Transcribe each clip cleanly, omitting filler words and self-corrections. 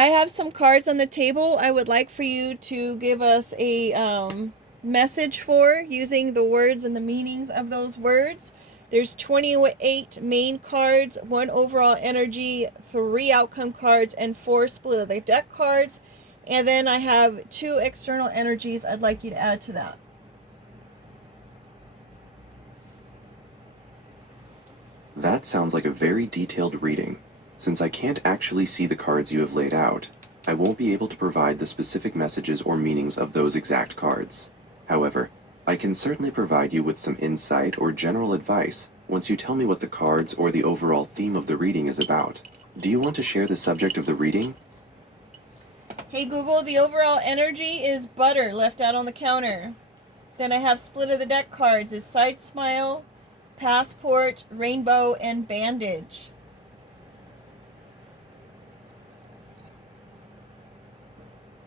I have some cards on the table I would like for you to give us a message for using the words and the meanings of those words. There's 28 main cards, 1 overall energy, 3 outcome cards, and 4 split of the deck cards. And then I have 2 external energies I'd like you to add to that. That sounds like a very detailed reading. Since I can't actually see the cards you have laid out, I won't be able to provide the specific messages or meanings of those exact cards. However, I can certainly provide you with some insight or general advice once you tell me what the cards or the overall theme of the reading is about. Do you want to share the subject of the reading? Hey Google, the overall energy is butter left out on the counter. Then I have split of the deck cards is side smile, passport, rainbow, and bandage.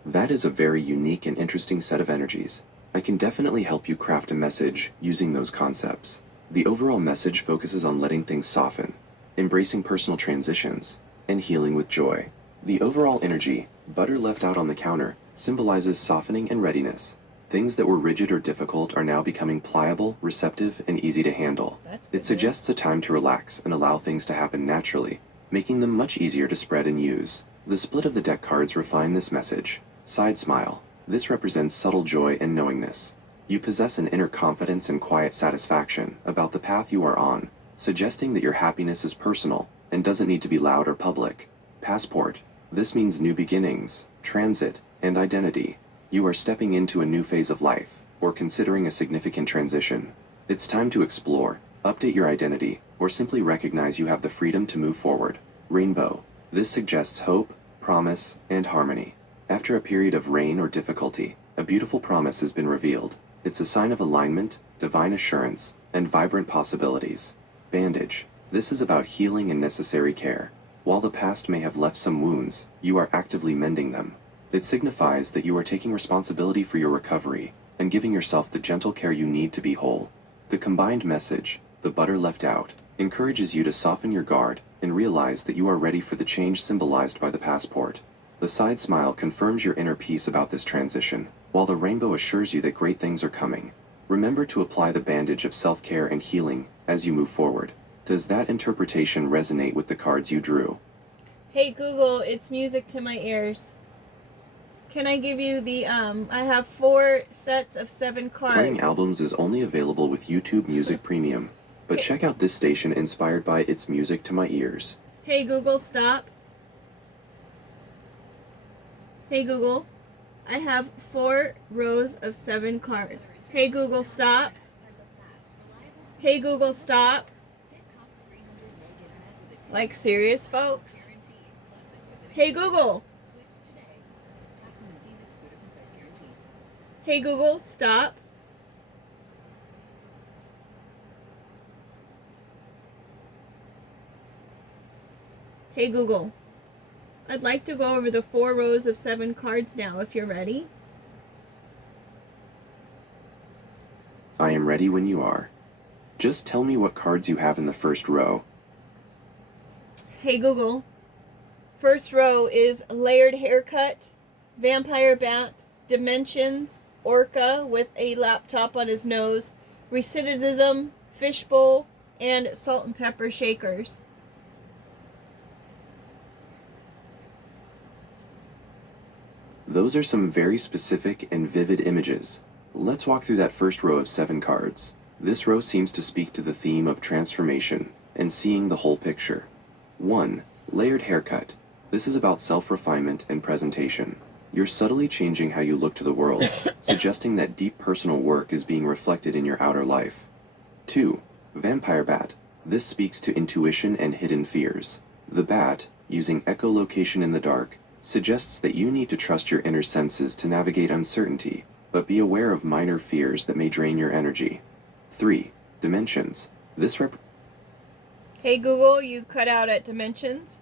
That is a very unique and interesting set of energies. I can definitely help you craft a message using those concepts. The overall message focuses on letting things soften, embracing personal transitions, and healing with joy. The overall energy, butter left out on the counter, symbolizes softening and readiness. Things that were rigid or difficult are now becoming pliable, receptive, and easy to handle. It suggests a time to relax and allow things to happen naturally, making them much easier to spread and use. The split of the deck cards refine this message. Side smile. This represents subtle joy and knowingness. You possess an inner confidence and quiet satisfaction about the path you are on, suggesting that your happiness is personal and doesn't need to be loud or public. Passport. This means new beginnings, transit, and identity. You are stepping into a new phase of life, or considering a significant transition. It's time to explore, update your identity, or simply recognize you have the freedom to move forward. Rainbow. This suggests hope, promise, and harmony. After a period of rain or difficulty, a beautiful promise has been revealed. It's a sign of alignment, divine assurance, and vibrant possibilities. Bandage. This is about healing and necessary care. While the past may have left some wounds, you are actively mending them. It signifies that you are taking responsibility for your recovery and giving yourself the gentle care you need to be whole. The combined message, the butter left out, encourages you to soften your guard and realize that you are ready for the change symbolized by the passport. The side smile confirms your inner peace about this transition, while the rainbow assures you that great things are coming. Remember to apply the bandage of self-care and healing as you move forward. Does that interpretation resonate with the cards you drew? Hey Google, it's music to my ears. Can I give you the, I have 4 sets of 7 cards. Playing albums is only available with YouTube Music Premium, but check out this station inspired by It's Music to My Ears. Hey Google, stop. Hey Google, I have 4 rows of 7 cards. Hey Google, stop. Hey Google, stop. Like serious, folks? Hey Google. Hey Google, stop. Hey Google. I'd like to go over the 4 rows of 7 cards now, if you're ready. I am ready when you are. Just tell me what cards you have in the first row. Hey Google. First row is layered haircut, vampire bat, dimensions, orca with a laptop on his nose, recidivism, fishbowl, and salt and pepper shakers. Those are some very specific and vivid images. Let's walk through that first row of 7 cards. This row seems to speak to the theme of transformation and seeing the whole picture. 1. Layered haircut. This is about self-refinement and presentation. You're subtly changing how you look to the world, suggesting that deep personal work is being reflected in your outer life. 2. Vampire bat. This speaks to intuition and hidden fears. The bat, using echolocation in the dark, suggests that you need to trust your inner senses to navigate uncertainty, but be aware of minor fears that may drain your energy. 3. Dimensions. Hey Google, you cut out at dimensions.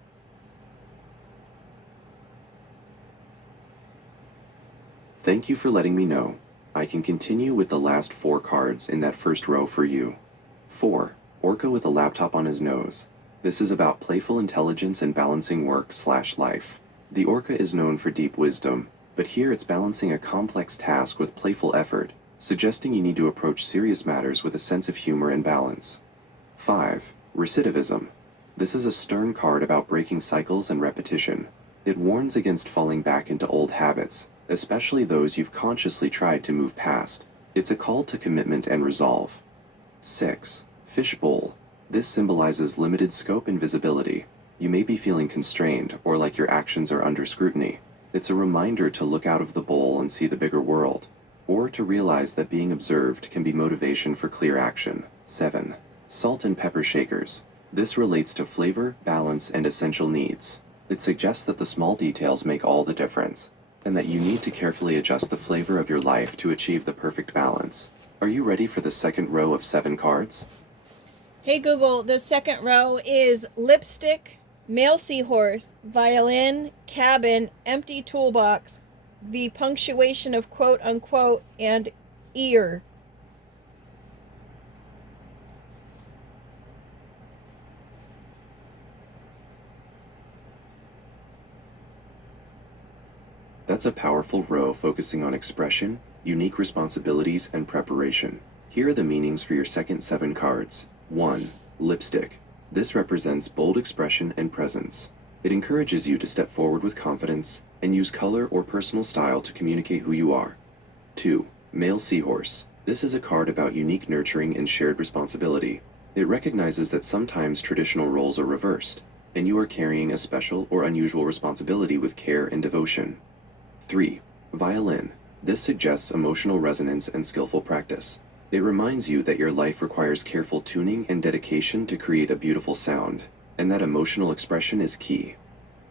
Thank you for letting me know. I can continue with the last 4 cards in that first row for you. 4. Orca with a laptop on his nose. This is about playful intelligence and balancing work/life. The orca is known for deep wisdom, but here it's balancing a complex task with playful effort, suggesting you need to approach serious matters with a sense of humor and balance. 5. Recidivism. This is a stern card about breaking cycles and repetition. It warns against falling back into old habits, especially those you've consciously tried to move past. It's a call to commitment and resolve. 6. Fishbowl. This symbolizes limited scope and visibility. You may be feeling constrained or like your actions are under scrutiny. It's a reminder to look out of the bowl and see the bigger world, or to realize that being observed can be motivation for clear action. 7. Salt and pepper shakers. This relates to flavor, balance, and essential needs. It suggests that the small details make all the difference, and that you need to carefully adjust the flavor of your life to achieve the perfect balance. Are you ready for the second row of 7 cards? Hey Google, the second row is lipstick, male seahorse, violin, cabin, empty toolbox, the punctuation of quote unquote, and ear. That's a powerful row focusing on expression, unique responsibilities, and preparation. Here are the meanings for your second 7 cards. 1. Lipstick. This represents bold expression and presence. It encourages you to step forward with confidence and use color or personal style to communicate who you are. 2. Male seahorse. This is a card about unique nurturing and shared responsibility. It recognizes that sometimes traditional roles are reversed, and you are carrying a special or unusual responsibility with care and devotion. 3. Violin. This suggests emotional resonance and skillful practice. It reminds you that your life requires careful tuning and dedication to create a beautiful sound, and that emotional expression is key.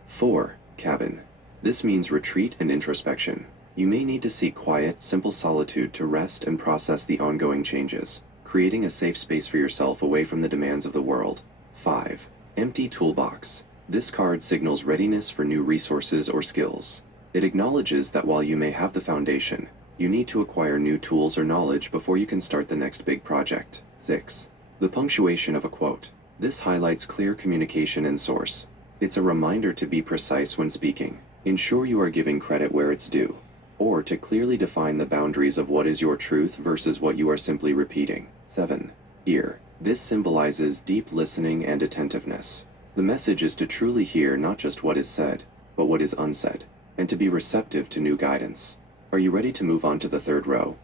4. Cabin. This means retreat and introspection. You may need to seek quiet, simple solitude to rest and process the ongoing changes, creating a safe space for yourself away from the demands of the world. 5. Empty toolbox. This card signals readiness for new resources or skills. It acknowledges that while you may have the foundation, you need to acquire new tools or knowledge before you can start the next big project. 6. The punctuation of a quote. This highlights clear communication and source. It's a reminder to be precise when speaking. Ensure you are giving credit where it's due, or to clearly define the boundaries of what is your truth versus what you are simply repeating. 7. Ear. This symbolizes deep listening and attentiveness. The message is to truly hear not just what is said, but what is unsaid, and to be receptive to new guidance. Are you ready to move on to the third row?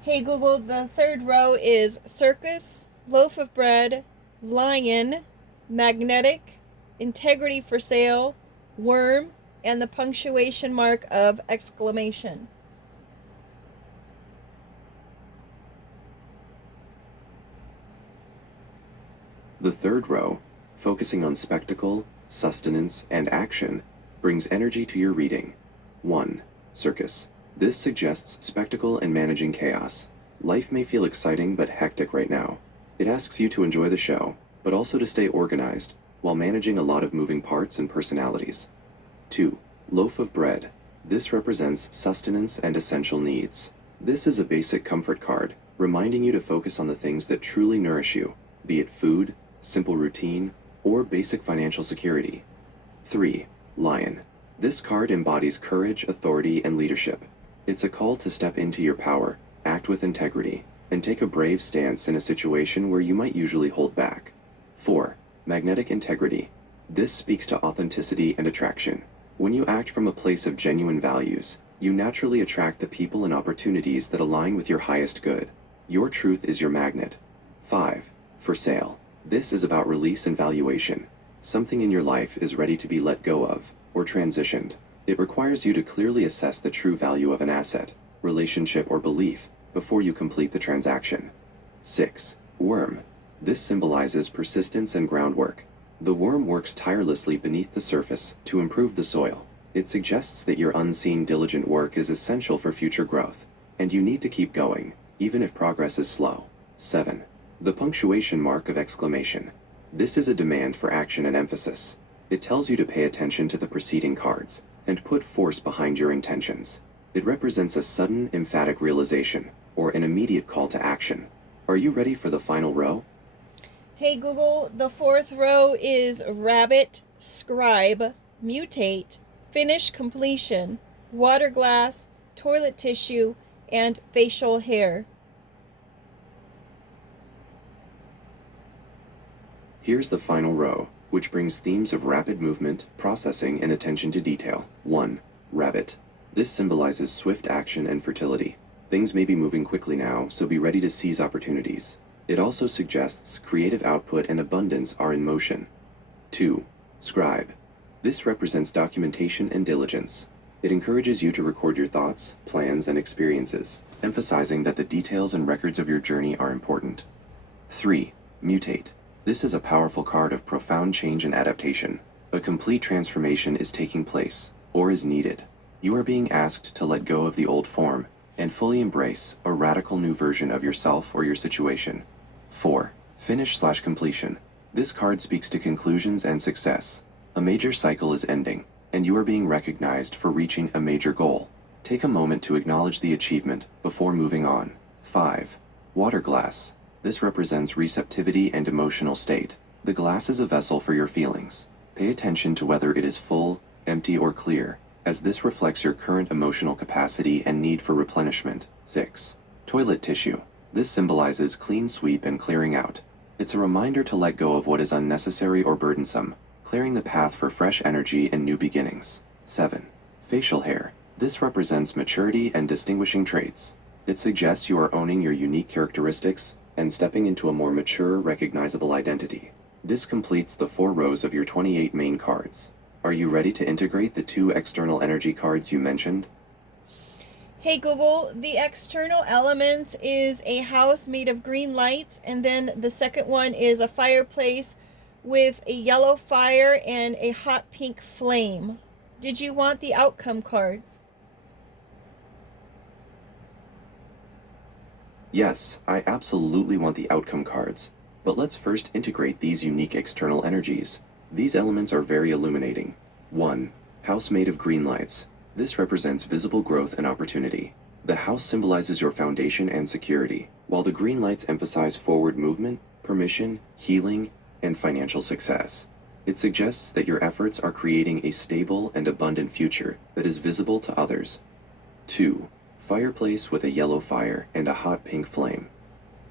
Hey Google, the third row is circus, loaf of bread, lion, magnetic, integrity for sale, worm, and the punctuation mark of exclamation. The third row, focusing on spectacle, sustenance, and action, brings energy to your reading. 1. Circus. This suggests spectacle and managing chaos. Life may feel exciting but hectic right now. It asks you to enjoy the show, but also to stay organized, while managing a lot of moving parts and personalities. 2. Loaf of bread. This represents sustenance and essential needs. This is a basic comfort card, reminding you to focus on the things that truly nourish you, be it food, simple routine, or basic financial security. 3. Lion. This card embodies courage, authority, and leadership. It's a call to step into your power, act with integrity, and take a brave stance in a situation where you might usually hold back. 4. Magnetic integrity. This speaks to authenticity and attraction. When you act from a place of genuine values, you naturally attract the people and opportunities that align with your highest good. Your truth is your magnet. 5. For sale. This is about release and valuation. Something in your life is ready to be let go of, or transitioned. It requires you to clearly assess the true value of an asset, relationship, or belief before you complete the transaction. 6. Worm. This symbolizes persistence and groundwork. The worm works tirelessly beneath the surface to improve the soil. It suggests that your unseen, diligent work is essential for future growth, and you need to keep going, even if progress is slow. 7. The punctuation mark of exclamation. This is a demand for action and emphasis. It tells you to pay attention to the preceding cards and put force behind your intentions. It represents a sudden, emphatic realization or an immediate call to action. Are you ready for the final row? Hey Google, the fourth row is rabbit, scribe, mutate, finish completion, water glass, toilet tissue, and facial hair. Here's the final row, which brings themes of rapid movement, processing, and attention to detail. 1. Rabbit. This symbolizes swift action and fertility. Things may be moving quickly now, so be ready to seize opportunities. It also suggests creative output and abundance are in motion. 2. Scribe. This represents documentation and diligence. It encourages you to record your thoughts, plans, and experiences, emphasizing that the details and records of your journey are important. 3. Mutate. This is a powerful card of profound change and adaptation. A complete transformation is taking place, or is needed. You are being asked to let go of the old form and fully embrace a radical new version of yourself or your situation. 4. Finish/completion. This card speaks to conclusions and success. A major cycle is ending, and you are being recognized for reaching a major goal. Take a moment to acknowledge the achievement before moving on. 5. Water glass. This represents receptivity and emotional state. The glass is a vessel for your feelings. Pay attention to whether it is full, empty, or clear, as this reflects your current emotional capacity and need for replenishment. 6. Toilet tissue. This symbolizes clean sweep and clearing out. It's a reminder to let go of what is unnecessary or burdensome, clearing the path for fresh energy and new beginnings. 7. Facial hair. This represents maturity and distinguishing traits. It suggests you are owning your unique characteristics and stepping into a more mature, recognizable identity. This completes the 4 rows of your 28 main cards. Are you ready to integrate the 2 external energy cards you mentioned? Hey Google, the external elements is a house made of green lights, and then the second one is a fireplace with a yellow fire and a hot pink flame. Did you want the outcome cards? Yes, I absolutely want the outcome cards, but let's first integrate these unique external energies. These elements are very illuminating. 1. House made of green lights. This represents visible growth and opportunity. The house symbolizes your foundation and security, while the green lights emphasize forward movement, permission, healing, and financial success. It suggests that your efforts are creating a stable and abundant future that is visible to others. 2. Fireplace with a yellow fire and a hot pink flame.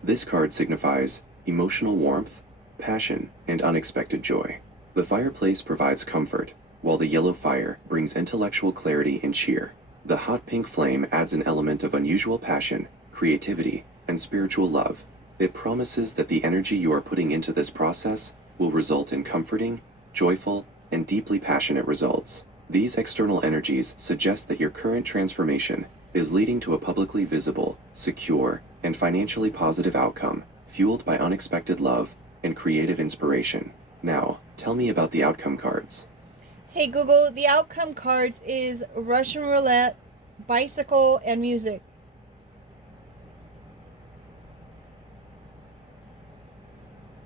This card signifies emotional warmth, passion, and unexpected joy. The fireplace provides comfort, while the yellow fire brings intellectual clarity and cheer. The hot pink flame adds an element of unusual passion, creativity, and spiritual love. It promises that the energy you are putting into this process will result in comforting, joyful, and deeply passionate results. These external energies suggest that your current transformation is leading to a publicly visible, secure, and financially positive outcome, fueled by unexpected love and creative inspiration. Now, tell me about the outcome cards. Hey Google, the outcome cards is Russian roulette, bicycle, and music.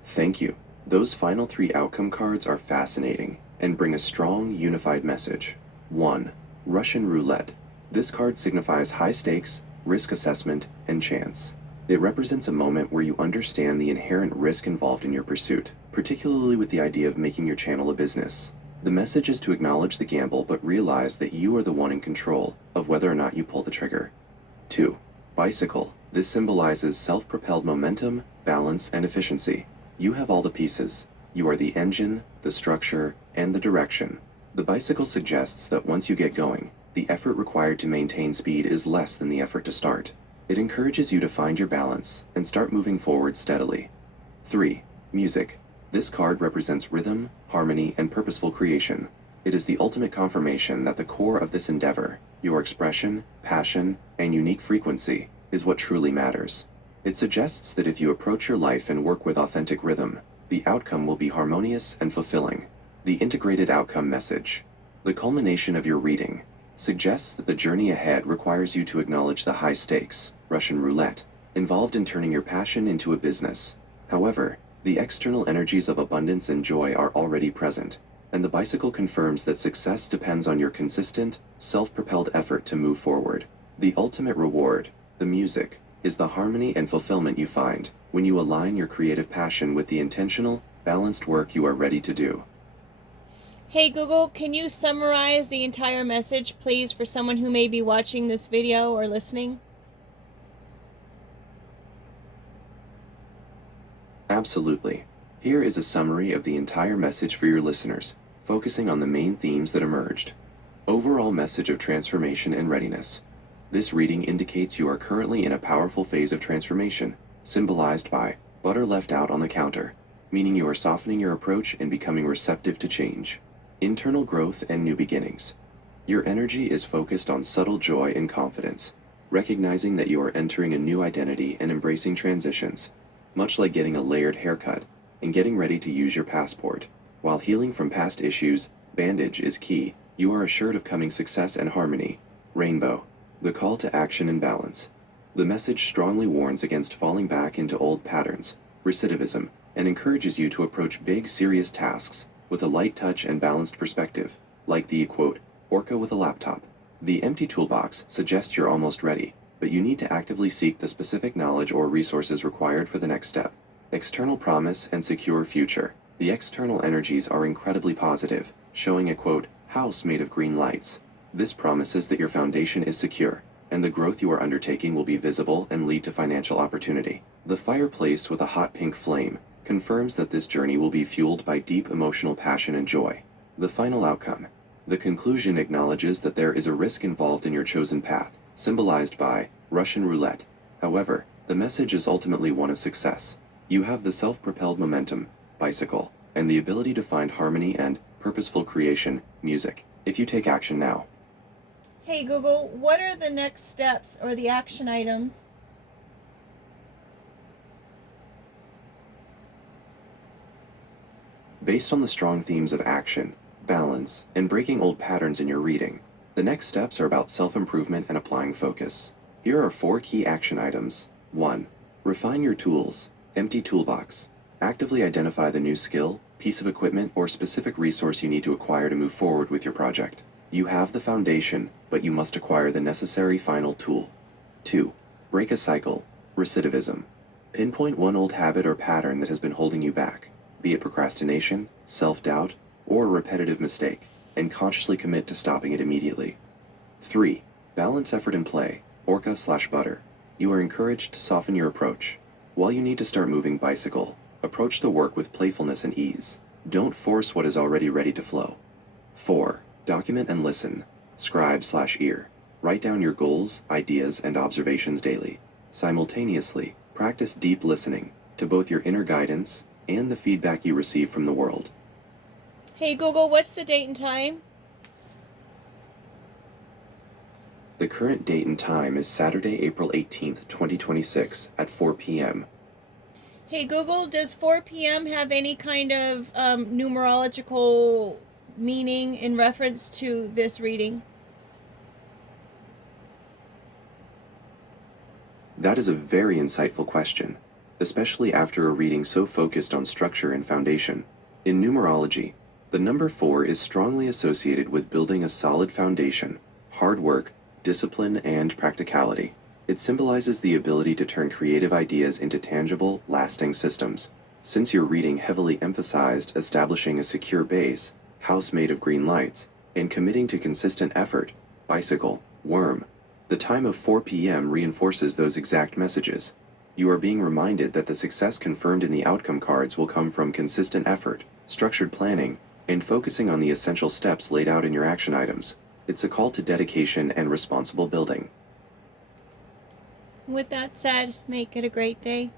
Thank you. Those final 3 outcome cards are fascinating and bring a strong, unified message. 1. Russian roulette. This card signifies high stakes, risk assessment, and chance. It represents a moment where you understand the inherent risk involved in your pursuit, particularly with the idea of making your channel a business. The message is to acknowledge the gamble but realize that you are the one in control of whether or not you pull the trigger. 2. Bicycle. This symbolizes self-propelled momentum, balance, and efficiency. You have all the pieces. You are the engine, the structure, and the direction. The bicycle suggests that once you get going, the effort required to maintain speed is less than the effort to start. It encourages you to find your balance and start moving forward steadily. 3. Music. This card represents rhythm, harmony, and purposeful creation. It is the ultimate confirmation that the core of this endeavor, your expression, passion, and unique frequency, is what truly matters. It suggests that if you approach your life and work with authentic rhythm, the outcome will be harmonious and fulfilling. The integrated outcome message. The culmination of your reading suggests that the journey ahead requires you to acknowledge the high stakes, Russian roulette, involved in turning your passion into a business. However, the external energies of abundance and joy are already present, and the bicycle confirms that success depends on your consistent, self-propelled effort to move forward. The ultimate reward, the music, is the harmony and fulfillment you find when you align your creative passion with the intentional, balanced work you are ready to do. Hey Google, can you summarize the entire message, please, for someone who may be watching this video or listening? Absolutely. Here is a summary of the entire message for your listeners, focusing on the main themes that emerged. Overall message of transformation and readiness. This reading indicates you are currently in a powerful phase of transformation, symbolized by butter left out on the counter, meaning you are softening your approach and becoming receptive to change. Internal growth and new beginnings. Your energy is focused on subtle joy and confidence, recognizing that you are entering a new identity and embracing transitions, much like getting a layered haircut and getting ready to use your passport. While healing from past issues, bandage is key. You are assured of coming success and harmony. Rainbow. The call to action and balance. The message strongly warns against falling back into old patterns, recidivism, and encourages you to approach big, serious tasks with a light touch and balanced perspective, like the, quote, orca with a laptop. The empty toolbox suggests you're almost ready, but you need to actively seek the specific knowledge or resources required for the next step. External promise and secure future. The external energies are incredibly positive, showing a, quote, house made of green lights. This promises that your foundation is secure, and the growth you are undertaking will be visible and lead to financial opportunity. The fireplace with a hot pink flame confirms that this journey will be fueled by deep emotional passion and joy. The final outcome. The conclusion acknowledges that there is a risk involved in your chosen path, symbolized by Russian roulette. However, the message is ultimately one of success. You have the self-propelled momentum, bicycle, and the ability to find harmony and purposeful creation, music, if you take action now. Hey Google, what are the next steps or the action items? Based on the strong themes of action, balance, and breaking old patterns in your reading, the next steps are about self-improvement and applying focus. Here are 4 key action items. 1. Refine your tools. Empty toolbox. Actively identify the new skill, piece of equipment, or specific resource you need to acquire to move forward with your project. You have the foundation, but you must acquire the necessary final tool. 2. Break a cycle. Recidivism. Pinpoint one old habit or pattern that has been holding you back, be it procrastination, self-doubt, or a repetitive mistake, and consciously commit to stopping it immediately. 3. Balance effort and play. Orca/butter. You are encouraged to soften your approach. While you need to start moving bicycle, approach the work with playfulness and ease. Don't force what is already ready to flow. 4. Document and listen. Scribe/ear. Write down your goals, ideas, and observations daily. Simultaneously, practice deep listening to both your inner guidance and the feedback you receive from the world. Hey Google, what's the date and time? The current date and time is Saturday, April 18th, 2026 at 4 p.m. Hey Google, does 4 p.m. have any kind of numerological meaning in reference to this reading? That is a very insightful question, especially after a reading so focused on structure and foundation. In numerology, the number 4 is strongly associated with building a solid foundation, hard work, discipline, and practicality. It symbolizes the ability to turn creative ideas into tangible, lasting systems. Since your reading heavily emphasized establishing a secure base, house made of green lights, and committing to consistent effort, bicycle, worm, the time of 4 p.m. reinforces those exact messages. You are being reminded that the success confirmed in the outcome cards will come from consistent effort, structured planning, and focusing on the essential steps laid out in your action items. It's a call to dedication and responsible building. With that said, make it a great day.